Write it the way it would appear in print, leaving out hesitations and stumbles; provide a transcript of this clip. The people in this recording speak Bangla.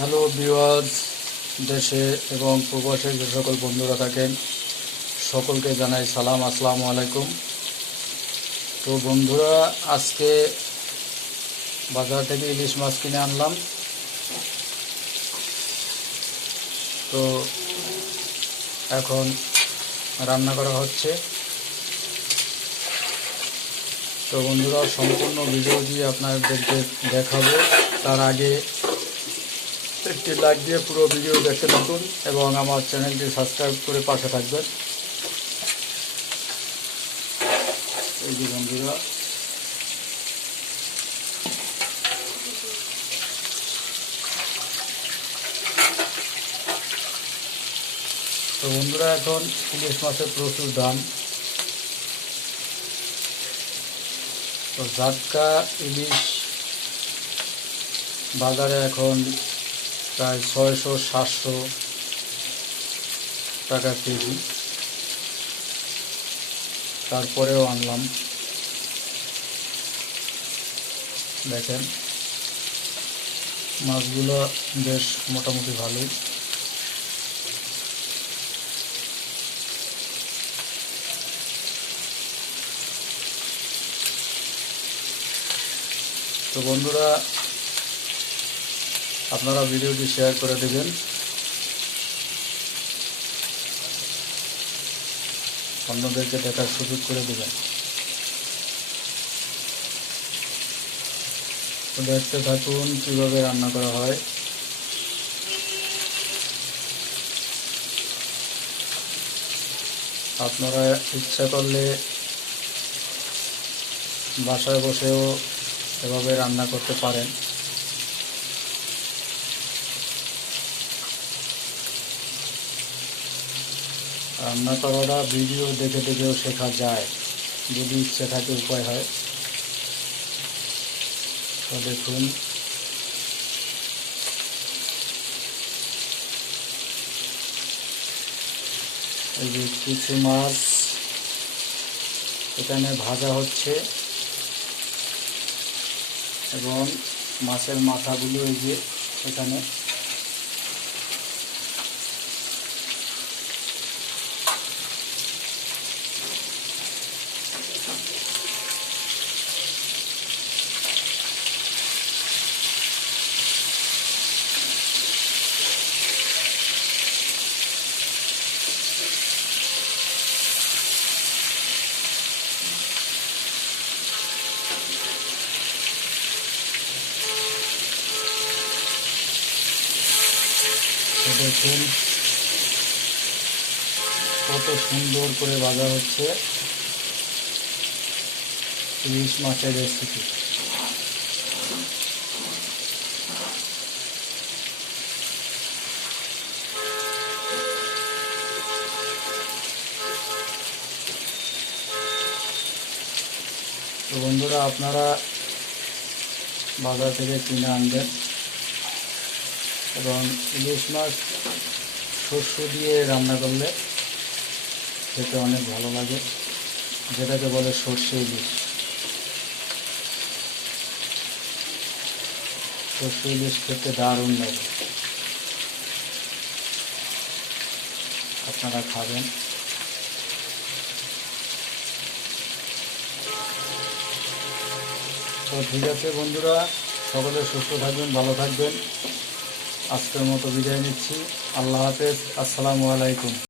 হ্যালো ভিউয়ার্স, দেশে এবং প্রবাসে যে সকল বন্ধুরা থাকেন সকলকে জানাই সালাম, আসসালামু আলাইকুম। তো বন্ধুরা, আজকে বাজার থেকে ইলিশ মাছ কিনে আনলাম। তো এখন রান্না করা হচ্ছে। তো বন্ধুরা, সম্পূর্ণ ভিডিওটি আপনাদেরকে দেখাবো। তার আগে একটি লাইক দিয়ে পুরো ভিডিও দেখতে থাকুন এবং আমার চ্যানেলটি সাবস্ক্রাইব করে পাশে থাকবেন। এই যে বন্ধুরা, তো বন্ধুরা, এখন ইলিশ মাছের প্রচুর দাম। তো জাটকা ইলিশ বাজারে এখন প্রায় 600-700 টাকা কেজি। তারপরেও আনলাম। দেখেন, মাছগুলো বেশ মোটামুটি ভালোই। তো বন্ধুরা, আপনারা ভিডিওটি শেয়ার করে দেবেন। অন্যদেরকে দেখার সুযোগ করে দেবেন। তো দেখতে থাকুন কীভাবে রান্না করা হয়। আপনারা ইচ্ছা করলে বাসায় বসেও এভাবে রান্না করতে পারেন। রান্না করাটা ভিডিও দেখে দেখেও শেখা যায়, যদি ইচ্ছে থাকে, উপায় হয়। তো দেখুন, এই যে কিছু মাছ এখানে ভাজা হচ্ছে এবং মাছের মাথাগুলো এই যে এখানে দেখুন কত সুন্দর করে ভাজা হচ্ছে ইলিশ মাছের রেসিপি। তো বন্ধুরা, আপনারা বাজার থেকে কিনে আনবেন এবং ইলিশ মাছ শস্য দিয়ে রান্না করলে খেতে অনেক ভালো লাগে, যেটাকে বলে সর্ষে ইলিশ। সর্ষে ইলিশ খেতে দারুণ লাগে, আপনারা খাবেন। তো ঠিক আছে বন্ধুরা, সকলে সুস্থ থাকবেন, ভালো থাকবেন। আজকের মতো বিদায় নিচ্ছি। আল্লাহ হাফেজ, আসসালামু আলাইকুম।